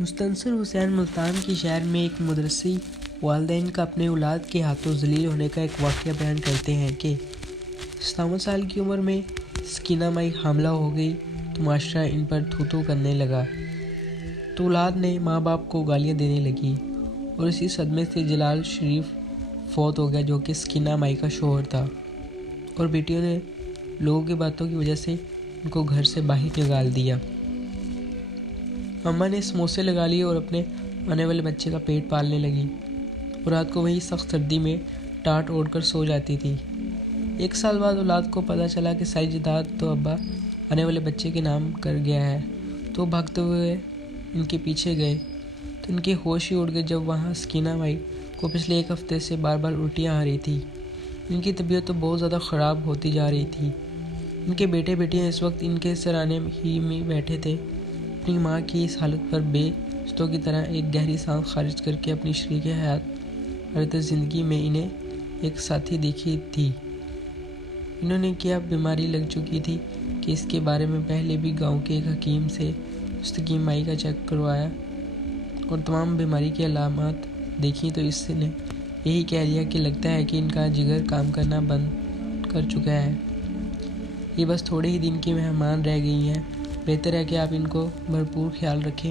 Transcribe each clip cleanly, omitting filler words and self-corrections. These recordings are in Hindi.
मुस्तनसर हुसैन मुल्तान के शहर में एक मदरसी वालिदैन का अपने औलाद के हाथों जलील होने का एक वाक़या बयान करते हैं कि 57 साल की उम्र में सकीना माई हामला हो गई तो माशरा इन पर थू करने लगा, तो औलाद ने माँ बाप को गालियाँ देने लगी और इसी सदमे से जलाल शरीफ फौत हो गया, जो कि सकीना माई का शौहर था। और बेटियों ने लोगों की बातों की वजह से उनको घर से बाहर निकाल दिया। अम्मा ने समोसे लगा लिए और अपने आने वाले बच्चे का पेट पालने लगी और रात को वही सख्त सर्दी में टाट ओढ़ कर सो जाती थी। 1 साल बाद औलाद को पता चला कि सारी जायदाद तो अब्बा आने वाले बच्चे के नाम कर गया है, तो भागते हुए इनके पीछे गए तो इनके होश ही उड़ गए जब वहाँ सकीना माई को पिछले 1 हफ्ते से बार बार उल्टियाँ आ रही थी। इनकी तबीयत तो बहुत ज़्यादा ख़राब होती जा रही थी। इनके बेटे बेटियाँ इस वक्त इनके सराने ही में बैठे थे, अपनी माँ की इस हालत पर बेस्तों की तरह एक गहरी सांस खारिज करके अपनी शरीक हयात अर्थ ज़िंदगी में इन्हें एक साथी दिखी थी। इन्होंने क्या बीमारी लग चुकी थी कि इसके बारे में पहले भी गांव के एक हकीम से मुस्तकीम माई का चेक करवाया और तमाम बीमारी की अलामत देखी, तो इसने यही कह दिया कि लगता है कि इनका जिगर काम करना बंद कर चुका है। ये बस थोड़े ही दिन की मेहमान रह गई हैं। बेहतर है कि आप इनको भरपूर ख्याल रखें,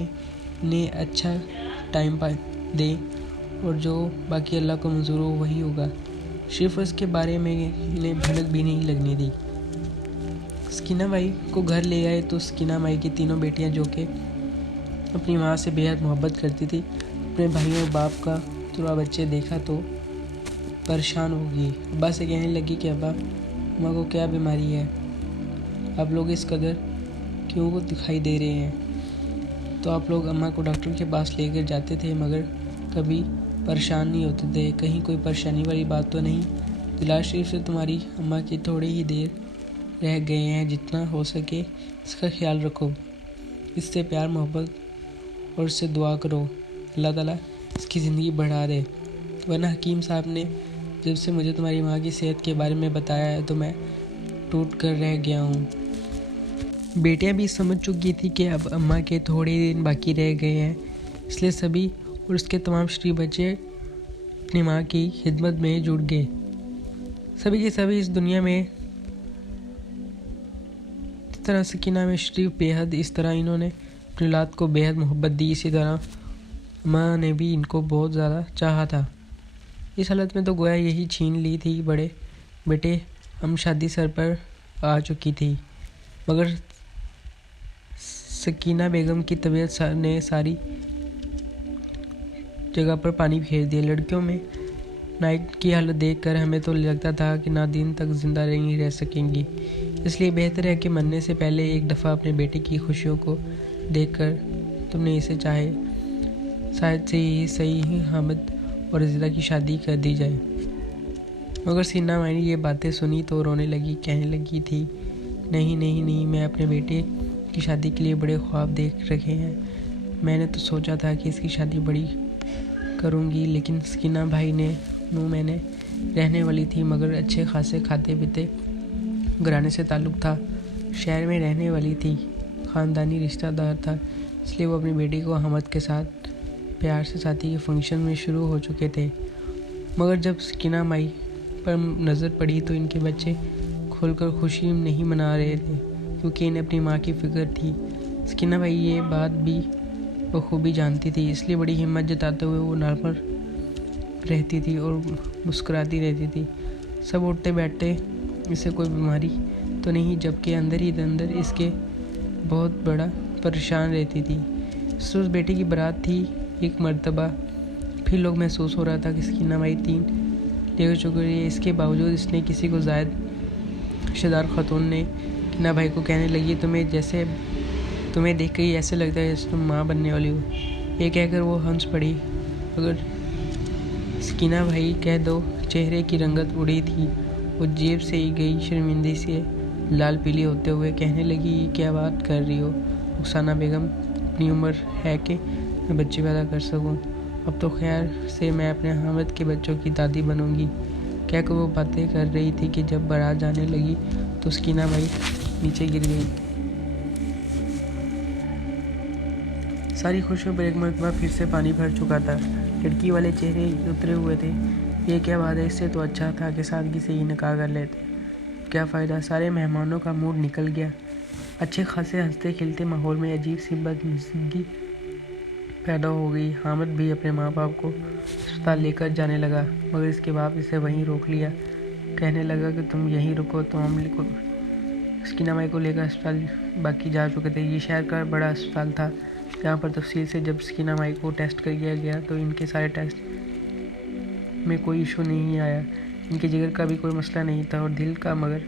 इन्हें अच्छा टाइम दें और जो बाकी अल्लाह को मंजूर हो वही होगा। सिर्फ इसके बारे में इन्हें भनक भी नहीं लगने दी। सकीना माई को घर ले आए तो सकीना माई की तीनों बेटियां, जो कि अपनी माँ से बेहद मोहब्बत करती थी, अपने भाइयों और बाप का तुरा बच्चे देखा तो परेशान हो गई। अब्बा से कहने लगी कि अब्बा, माँ को क्या बीमारी है, आप लोग इस कदर क्यों को दिखाई दे रहे हैं। तो आप लोग अम्मा को डॉक्टर के पास लेकर जाते थे मगर कभी परेशान नहीं होते थे, कहीं कोई परेशानी वाली बात तो नहीं। दिलार शरीफ से तुम्हारी अम्मा की थोड़ी ही देर रह गए हैं, जितना हो सके इसका ख्याल रखो, इससे प्यार मोहब्बत और इससे दुआ करो, अल्लाह ताला इसकी ज़िंदगी बढ़ा दे। वरना हकीम साहब ने जब से मुझे तुम्हारी माँ की सेहत के बारे में बताया है तो मैं टूट कर रह गया हूँ। बेटियां भी समझ चुकी थी कि अब अम्मा के थोड़े दिन बाकी रह गए हैं, इसलिए सभी और उसके तमाम शरीफ बच्चे अपनी माँ की खिदमत में जुट गए। सभी के सभी इस दुनिया में इस तरह सकीना में शरीफ बेहद, इस तरह इन्होंने अपनी औलाद को बेहद मोहब्बत दी, इसी तरह माँ ने भी इनको बहुत ज़्यादा चाहा था। इस हालत में तो गोया यही छीन ली थी बड़े बेटे हम शादी सर पर आ चुकी थी, मगर सकीना बेगम की तबीयत ने सारी जगह पर पानी फेर दिया। लड़कियों में नाइट की हालत देखकर हमें तो लगता था कि ना दिन तक जिंदा नहीं रह सकेंगी, इसलिए बेहतर है कि मरने से पहले एक दफ़ा अपने बेटे की खुशियों को देखकर तुमने इसे चाहे शायद से ही सही ही हामिद और रज़ीदा की शादी कर दी जाए। मगर सकीना माई ने ये बातें सुनी तो रोने लगी, कहने लगी थी, नहीं नहीं नहीं, मैं अपने बेटे की शादी के लिए बड़े ख्वाब देख रखे हैं। मैंने तो सोचा था कि इसकी शादी बड़ी करूंगी, लेकिन सकीना भाई ने मैंने रहने वाली थी, मगर अच्छे खासे खाते पीते घराने से ताल्लुक़ था, शहर में रहने वाली थी, ख़ानदानी रिश्तेदार था, इसलिए वो अपनी बेटी को हमद के साथ प्यार से शादी के फंक्शन में शुरू हो चुके थे। मगर जब सकीना माई पर नज़र पड़ी तो इनके बच्चे खोलकर खुशी नहीं मना रहे थे, क्योंकि इन्हें अपनी माँ की फ़िक्र थी। सकीना भाई ये बात भी बखूबी जानती थी, इसलिए बड़ी हिम्मत जताते हुए वो नाल पर रहती थी और मुस्कुराती रहती थी। सब उठते बैठते इसे कोई बीमारी तो नहीं, जबकि अंदर ही अंदर इसके बहुत बड़ा परेशान रहती थी। उस बेटे की बारात थी। एक मर्तबा फिर लोग महसूस हो रहा था कि सकीना माई 3 ले चुकी है। इसके बावजूद इसने किसी को जायद रिश्तेदार खातून ने सकीना भाई को कहने लगी, तुम्हें देख कर ही ऐसे लगता है जैसे तुम माँ बनने वाली हो। ये कहकर वो हंस पड़ी। अगर सकीना भाई कह दो चेहरे की रंगत उड़ी थी, वो जेब से ही गई शर्मिंदगी से लाल पीली होते हुए कहने लगी, क्या बात कर रही हो रुखसाना बेगम, अपनी उम्र है कि मैं बच्चे पैदा कर सकूं। अब तो खैर से मैं अपने हामिद के बच्चों की दादी बनूंगी। क्या वो बातें कर रही थी कि जब बारात जाने लगी तो सकीना माई नीचे गिर गई। सारी खुशियों पर एक मरतबा फिर से पानी भर चुका था। लड़की वाले चेहरे उतरे हुए थे। ये क्या बात है, इससे तो अच्छा था कि सादगी से ही निकाह कर लेते। क्या फ़ायदा, सारे मेहमानों का मूड निकल गया। अच्छे खासे हंसते खेलते माहौल में अजीब सी बदनसीबी पैदा हो गई। हामिद भी अपने माँ बाप को अस्पताल लेकर जाने लगा, मगर इसके बाप इसे वहीं रोक लिया। कहने लगा कि तुम यहीं रुको, तो हम सकीना माई को लेकर अस्पताल बाकी जा चुके थे। ये शहर का बड़ा अस्पताल था, जहाँ पर तफसील से जब सकीना माई को टेस्ट कर दिया गया तो इनके सारे टेस्ट में कोई इशू नहीं आया। इनके जिगर का भी कोई मसला नहीं था और दिल का, मगर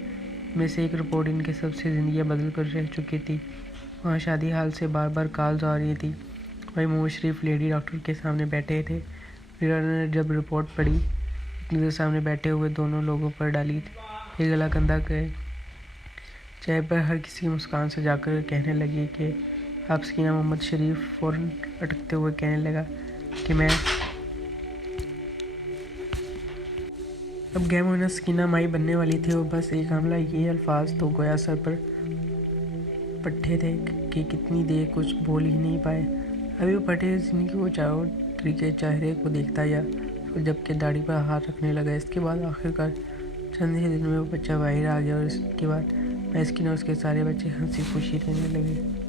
में से एक रिपोर्ट इनके सबसे ज़िंदगी बदल कर रह चुकी थी। वहाँ शादी हाल से बार बार कॉल्स आ रही थी। वही मोहम्मद शरीफ लेडी डॉक्टर के सामने बैठे थे। ने जब रिपोर्ट पढ़ी, नज़र सामने बैठे हुए दोनों लोगों पर डाली, फिर गला कंधा गए। चेहरे पर हर किसी की मुस्कान से जाकर कहने लगी कि आप सकीना। मोहम्मद शरीफ फ़ौरन अटकते हुए कहने लगा कि मैं अब गए महीना सकीना माई बनने वाली थी और बस एक हमला, ये अल्फाज तो गोया सर पर पट्टे थे कि कितनी देर कुछ बोल ही नहीं पाए। अभी वो पटे जिंदगी को चारों तरीके चेहरे को देखता या तो जबकि दाढ़ी पर हाथ रखने लगा। इसके बाद आखिरकार चंद ही दिन में वो बच्चा बाहर आ गया और इसके बाद मैं इसकी न उसके सारे बच्चे हंसी खुशी रहने लगे।